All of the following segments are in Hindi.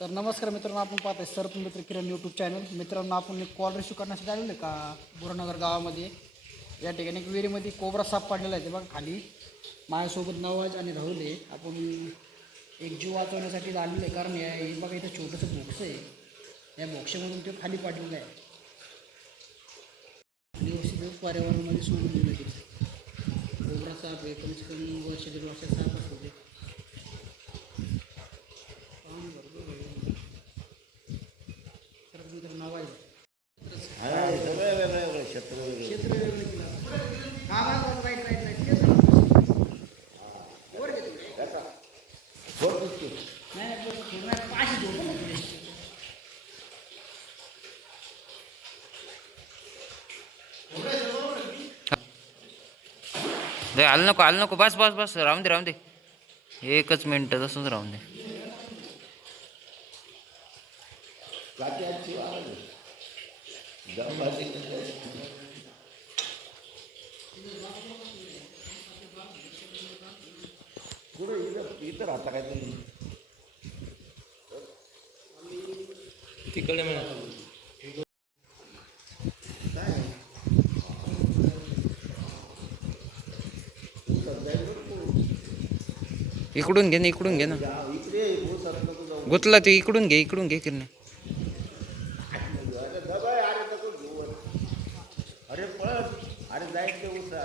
तर नमस्कार मित्रांनो आपण पाहत आहे सर्प मित्र किरण यूट्यूब चॅनल मित्रांनो आपण एक कॉल रिसिव्ह करण्यासाठी आलेलो आहे का? बुरानगर गावामध्ये. या ठिकाणी एक विहिरीमध्ये कोबरा साप पाडलेला आहे ते बघा खाली. माझ्यासोबत नवाज आणि राहुल आहे. आपण एक जीव वाचवण्यासाठी आलेलो आहे कारण या हे बघा इथं छोटंसं बोक्स आहे. या बोक्समधून ते खाली पाडलेलं आहे. व्यवस्थित पर्यावरणामध्ये सोडून दिलं ते कोबरा साप आहे कमीत कमी वर्ष दीड साप क्षेत्र हा हा आलं नको आलं नको बस बस बस राहून दे राहून दे। एकच मिनटं, तसंच राहून दे। कुठं इथं इथं राहता काय तुम्ही तिकडे इकडून घे ना इकडून घे ना. गुतला ते इकडून घे इकडून घे किरणे.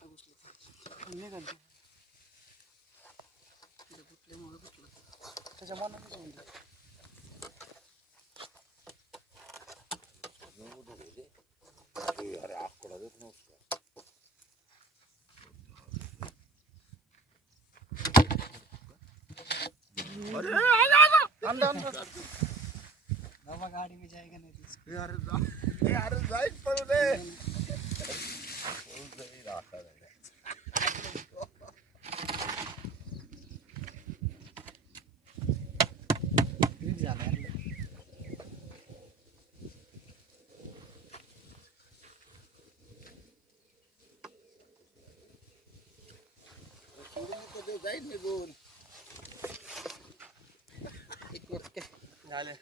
काटा घुसला घुसल्यामुळं घुसलं. त्याच्या आणलं, आणलं. बाबा गाडी में जाएगा नहीं तो. अरे अरे जाईल पळू दे पळू दे, राहता नाही. ठीक झालं आणलं. सोडू नको ते जाईल निघून एक वर्ष काय झालं.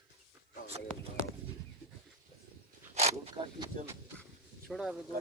सोड दोन